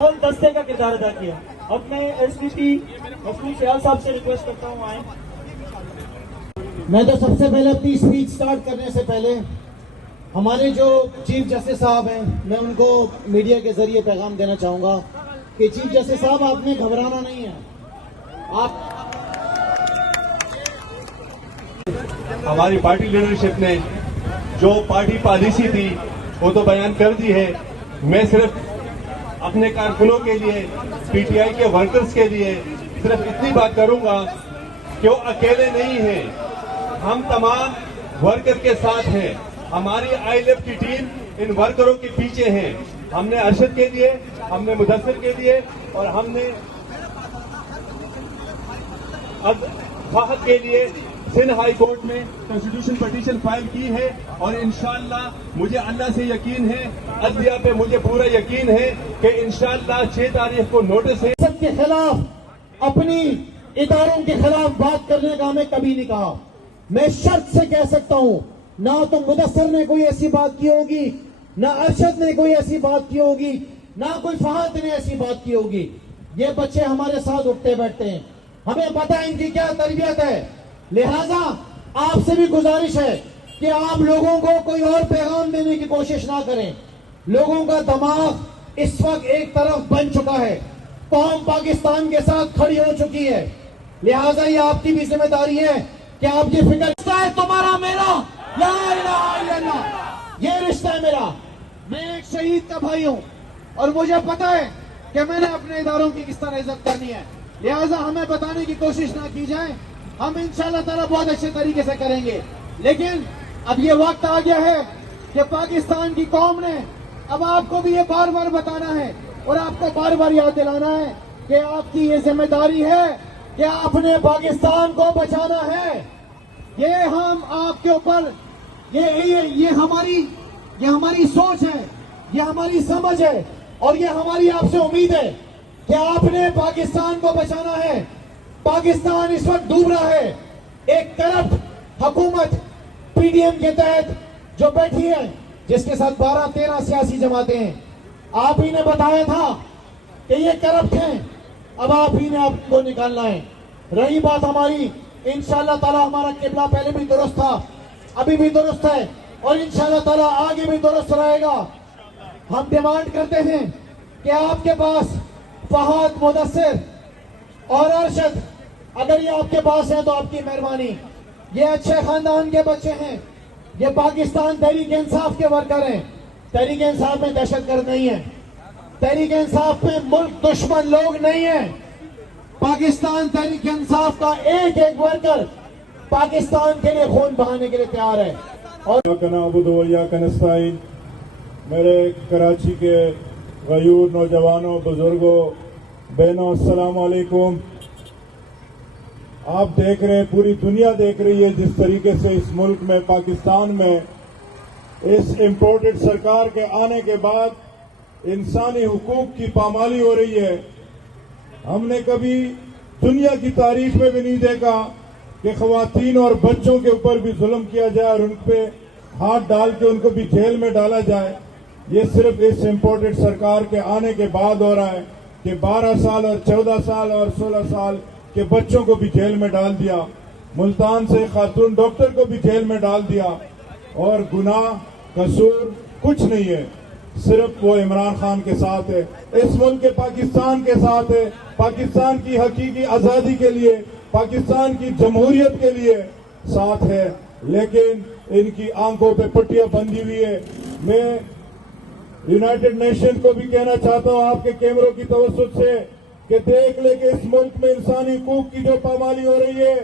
और दस्ते का किरदार अदा किया। अब मैं एसपीपी मफरूज सयाल साहब से रिक्वेस्ट करता हूँ आए। मैं तो सबसे पहले अपनी स्पीच स्टार्ट करने से पहले हमारे जो चीफ जस्टिस साहब हैं, मैं उनको मीडिया के जरिए पैगाम देना चाहूंगा कि चीफ जस्टिस साहब, आपने घबराना नहीं है। आप हमारी पार्टी लीडरशिप ने जो पार्टी पॉलिसी थी वो तो बयान कर दी है। मैं सिर्फ अपने कारकुनों के लिए, पीटीआई के वर्कर्स के लिए सिर्फ इतनी बात करूंगा कि वो अकेले नहीं हैं, हम तमाम वर्कर के साथ हैं। हमारी ILF की टीम इन वर्करों के पीछे है। हमने अरशद के लिए, हमने मुदस्सिर के लिए और हमने अब फहद के लिए सिंध हाई कोर्ट में कॉन्स्टिट्यूशन पिटीशन फाइल की है। और इंशाअल्लाह मुझे अल्लाह से यकीन है, अदलिया पे मुझे पूरा यकीन है कि इंशाअल्लाह 6 तारीख को नोटिस है। सबके खिलाफ, अपनी इदारों के खिलाफ बात करने का हमें कभी नहीं कहा। मैं शर्त से कह सकता हूं, ना तो मुदस्सिर ने कोई ऐसी बात की होगी, ना अरशद ने कोई ऐसी बात की होगी, ना कोई फहद ने ऐसी बात की होगी। ये बच्चे हमारे साथ उठते बैठते हैं, हमें पता है इनकी क्या तरबियत है। लिहाजा आपसे भी गुजारिश है कि आप लोगों को कोई और पैगाम देने की कोशिश ना करें। लोगों का दिमाग इस वक्त एक तरफ बन चुका है, कौम पाकिस्तान के साथ खड़ी हो चुकी है। लिहाजा ये आपकी भी जिम्मेदारी है कि आप ये फिक्र है, तुम्हारा मेरा ला इलाहा इल्लल्लाह, ये रिश्ता है मेरा। मैं एक शहीद का भाई हूं और मुझे पता है कि मैंने अपने इदारों की किस तरह इज्जत करनी है। लिहाजा हमें बताने की कोशिश ना की जाए, हम इंशाअल्लाह ताला बहुत अच्छे तरीके से करेंगे। लेकिन अब ये वक्त आ गया है कि पाकिस्तान की कौम ने अब आपको भी ये बार बार बताना है और आपको बार बार याद दिलाना है कि आपकी ये जिम्मेदारी है कि आपने पाकिस्तान को बचाना है। ये हम आपके ऊपर ये हमारी सोच है, ये हमारी समझ है और ये हमारी आपसे उम्मीद है कि आपने पाकिस्तान को बचाना है। पाकिस्तान इस वक्त डूब रहा है। एक करप्ट हुकूमत PDM के तहत जो बैठी है, जिसके साथ 12-13 सियासी जमातें हैं। आप ही ने बताया था कि ये करप्ट हैं, अब आप ही ने आपको निकालना है। रही बात हमारी, इंशाअल्लाह ताला हमारा किबला पहले भी दुरुस्त था, अभी भी दुरुस्त है और इंशाअल्लाह ताला आगे भी दुरुस्त रहेगा। हम डिमांड करते हैं कि आपके पास फहद, मुदस्सिर और अरशद, अगर ये आपके पास है तो आपकी मेहरबानी। ये अच्छे खानदान के बच्चे हैं, ये पाकिस्तान तहरीक इंसाफ के वर्कर हैं। तहरीक इंसाफ में दहशतगर्द नहीं है, तहरीक इंसाफ में मुल्क दुश्मन लोग नहीं है। पाकिस्तान तहरीक इंसाफ का एक एक वर्कर पाकिस्तान के लिए खून बहाने के लिए तैयार है। और मेरे कराची के गयूर नौजवानों, बुजुर्गों, बहनों, अस्सलाम वालेकुम। आप देख रहे हैं, पूरी दुनिया देख रही है जिस तरीके से इस मुल्क में, पाकिस्तान में, इस इम्पोर्टेड सरकार के आने के बाद इंसानी हुकूक की पामाली हो रही है। हमने कभी दुनिया की तारीख में भी नहीं देखा कि खवातीन और बच्चों के ऊपर भी जुल्म किया जाए और उन पे हाथ डाल के उनको भी जेल में डाला जाए। ये सिर्फ इस इम्पोर्टेड सरकार के आने के बाद हो रहा है कि 12 साल और 14 साल और 16 साल के बच्चों को भी जेल में डाल दिया। मुल्तान से खातून डॉक्टर को भी जेल में डाल दिया और गुनाह कसूर कुछ नहीं है, सिर्फ वो इमरान खान के साथ है, इस मुल्क के पाकिस्तान के साथ है, पाकिस्तान की हकीकी आजादी के लिए, पाकिस्तान की जमहूरियत के लिए साथ है। लेकिन इनकी आंखों पे पट्टियां बंधी हुई है। मैं यूनाइटेड नेशन को भी कहना चाहता हूं आपके कैमरों की तवज्जो से कि देख ले कि इस मुल्क में इंसानी हकूक की जो पामाली हो रही है,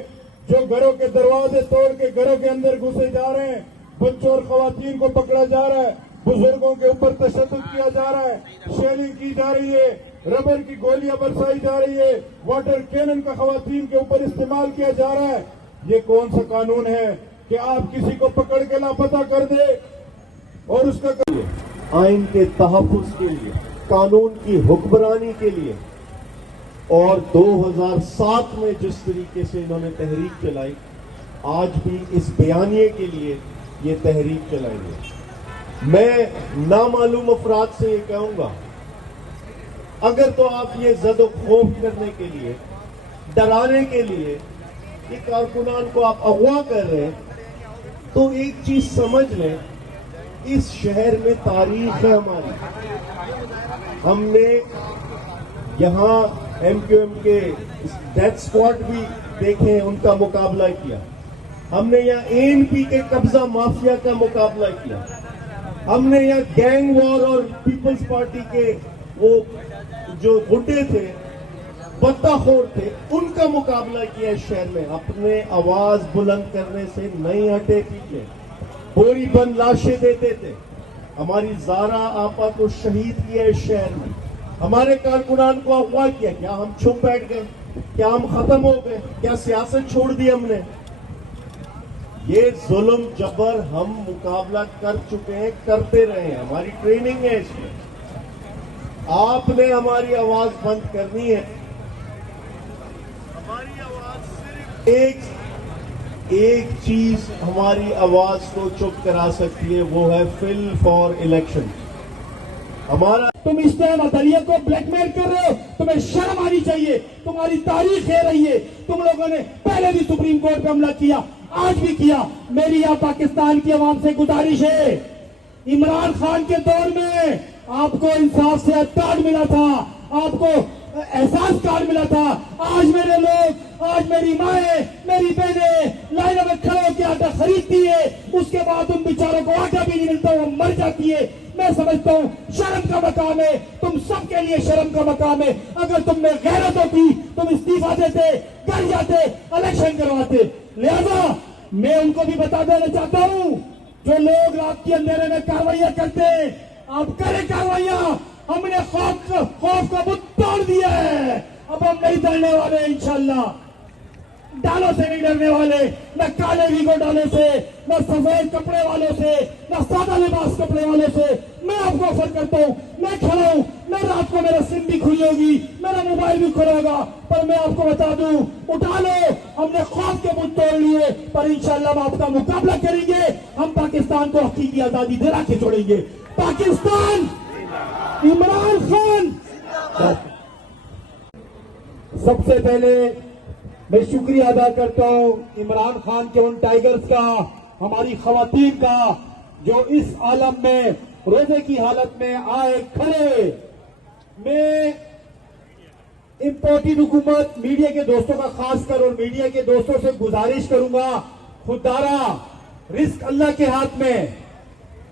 जो घरों के दरवाजे तोड़ के घरों के अंदर घुसे जा रहे हैं, बच्चों और खवातीन को पकड़ा जा रहा है, बुजुर्गों के ऊपर तशद्दुद किया जा रहा है, शेलिंग की जा रही है, रबर की गोलियां बरसाई जा रही है, वाटर कैनन का खवातीन के ऊपर इस्तेमाल किया जा रहा है। ये कौन सा कानून है कि आप किसी को पकड़ के लापता कर दे और उसका आइन के तहफ़्फ़ुज़ के लिए, कानून की हुक्मरानी के लिए। और 2007 में जिस तरीके से इन्होंने तहरीक चलाई, आज भी इस बयानिए के लिए ये तहरीक चलाएंगे। मैं नामालूम अफराद से ये कहूंगा अगर तो आप ये जद खौफ करने के लिए, डराने के लिए ये कारकुनान को आप अगवा कर रहे हैं, तो एक चीज समझ लें, इस शहर में तारीख है हमारी। हमने यहाँ MQM के डेथ स्पॉट भी देखे, उनका मुकाबला किया। हमने यहाँ ANP के कब्जा माफिया का मुकाबला किया। हमने यहाँ गैंग वॉर और पीपल्स पार्टी के वो जो गुंडे थे, बत्ताखोर थे, उनका मुकाबला किया इस शहर में। अपने आवाज बुलंद करने से नहीं हटे पीछे। बोरी बंद लाशें देते थे। हमारी जारा आपा को शहीद किया इस शहर में। हमारे कारकुनान को अगवा किया। क्या हम चुप बैठ गए? क्या हम खत्म हो गए? क्या सियासत छोड़ दी हमने? ये जुल्म जबर हम मुकाबला कर चुके हैं, करते रहे हैं। हमारी ट्रेनिंग है इसमें। आपने हमारी आवाज बंद करनी है। हमारी आवाज सिर्फ एक चीज हमारी आवाज को चुप करा सकती है, वो है फिल फॉर इलेक्शन। हमारा तुम इस टाइम अदलिया को ब्लैकमेल कर रहे हो, तुम्हें शर्म आनी चाहिए। तुम्हारी तारीख है रही है, तुम लोगों ने पहले भी सुप्रीम कोर्ट पे हमला किया, आज भी किया। मेरी यहाँ पाकिस्तान की आवाम से गुजारिश है, इमरान खान के दौर में आपको इंसाफ से कार्ड मिला था, आपको एहसास कार्ड मिला था। आज मेरे लोग, आज मेरी माएँ, मेरी बहनें लाइनों में खड़े होकर आटा खरीदती है, उसके बाद उन बेचारों को आटा भी नहीं मिलता, वो मर जाती है। मैं समझता हूँ शर्म का मकाम है, तुम सबके लिए शर्म का मकाम है। अगर तुम में गैरत होती, तुम इस्तीफा देते, घर जाते, इलेक्शन करवाते। लिहाजा मैं उनको भी बता देना चाहता हूँ, जो लोग रात के अंधेरे में कार्रवाइयां करते हैं, आप करें कार्रवाइयां। हमने खौफ का बुत तोड़ दिया है। अब हम नहीं डरने वाले इंशाल्लाह। डालों से नहीं डरने वाले, न काले वीगो डालों से, न सफेद कपड़े वालों से, न सादा लिबास कपड़े वालों से। मैं आपको ऑफर करता हूँ, मैं खड़ा हूँ, मैं रात को मेरा सिम भी खुली होगी, मेरा मोबाइल भी खुला होगा, पर मैं आपको बता दूं, उठा लो। हमने खौफ के बुत तोड़ लिए, पर इंशाल्लाह हम आपका मुकाबला करेंगे। हम पाकिस्तान को हकीकी आजादी दिला के छोड़ेंगे। पाकिस्तान, इमरान खान। सबसे पहले मैं शुक्रिया अदा करता हूं इमरान खान के उन टाइगर्स का, हमारी खवातीन का, जो इस आलम में रोजे की हालत में आए खड़े। मैं इम्पोर्टेड हुकूमत मीडिया के दोस्तों का खासकर और मीडिया के दोस्तों से गुजारिश करूंगा, खुदारा रिस्क अल्लाह के हाथ में,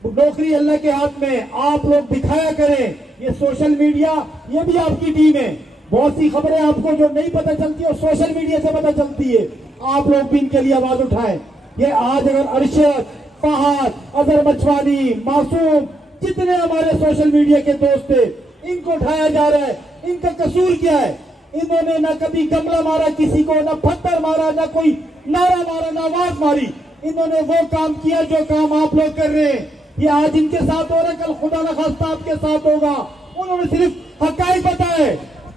नौकरी अल्लाह के हाथ में। आप लोग दिखाया करें, ये सोशल मीडिया, ये भी आपकी टीम है। बहुत सी खबरें आपको जो नहीं पता चलती और सोशल मीडिया से पता चलती है, आप लोग भी इनके लिए आवाज उठाएं। ये आज अगर अरशद, फहद, अजहर मछवानी, मासूम, जितने हमारे सोशल मीडिया के दोस्त थे, इनको उठाया जा रहा है। इनका कसूर क्या है? इन्होंने ना कभी गमला मारा किसी को, ना पत्थर मारा, ना कोई नारा मारा, ना आवाज मारी। इन्होंने वो काम किया जो काम आप लोग कर रहे हैं। ये आज इनके साथ हो रहा है, कल खुदा न खास्ता आपके साथ होगा। उन्होंने सिर्फ हकाइक बताए,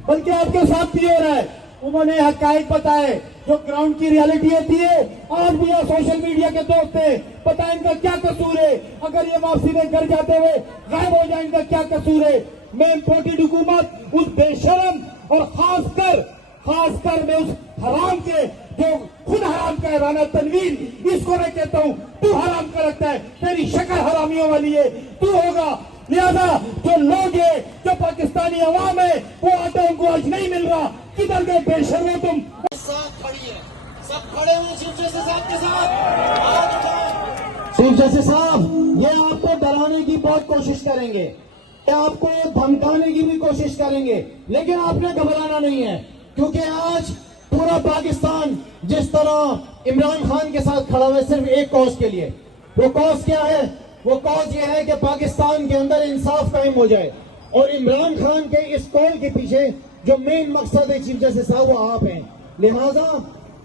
बल्कि आपके साथ भी हो रहा है। उन्होंने हकाइक बताए जो ग्राउंड की रियलिटी होती है। आज भी सोशल मीडिया के दोस्त थे, पता इनका क्या कसूर है? अगर ये वापसी में घर जाते हुए गायब हो जाए, इनका क्या कसूर है? मैं इम्पोर्टेड हुकूमत, उस बेशरम और खासकर मैं उस हराम के जो खुद हराम का है, राना तनवीर, इसको मैं कहता हूँ, तू हराम का रखता है, तेरी शक्ल हरामियों वाली है, तू होगा। लिहाजा जो लोग है, जो पाकिस्तानी अवाम है, वो आटा उनको आज नहीं मिल रहा। किधर गए बेशर्मो तुम? साथ खड़ी है, सब खड़े हुए चीफ जस्टिस साहब के साथ। चीफ जस्टिस साहब, ये आपको डराने की बहुत कोशिश करेंगे, ये आपको धमकाने की भी कोशिश करेंगे, लेकिन आपने घबराना नहीं है, क्योंकि आज पूरा पाकिस्तान जिस तरह इमरान खान के साथ खड़ा हुआ है, सिर्फ एक कॉज के लिए। वो कॉज क्या है? वो कॉज ये है कि पाकिस्तान के अंदर इंसाफ कायम हो जाए। और इमरान खान के इस कॉल के पीछे जो मेन मकसद है चीफ जस्टिस साहब, वो आप हैं। लिहाजा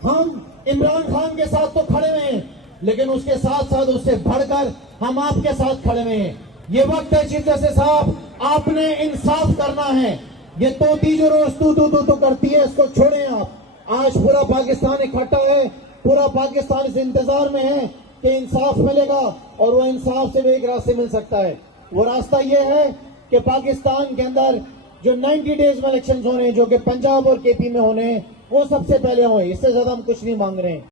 हम इमरान खान के साथ तो खड़े हुए हैं, लेकिन उसके साथ साथ उससे बढ़कर हम आपके साथ खड़े हुए हैं। ये वक्त है चीफ जस्टिस साहब, आपने इंसाफ करना है। ये तोती जो रोज तू करती है, इसको छोड़ें आप। आज पूरा पाकिस्तान इकट्ठा है, पूरा पाकिस्तान इस इंतजार में है कि इंसाफ मिलेगा, और वो इंसाफ से भी एक रास्ते मिल सकता है। वो रास्ता ये है कि पाकिस्तान के अंदर जो 90 डेज में इलेक्शंस होने हैं, जो कि पंजाब और केपी में होने हैं, वो सबसे पहले हों। इससे ज्यादा हम कुछ नहीं मांग रहे हैं।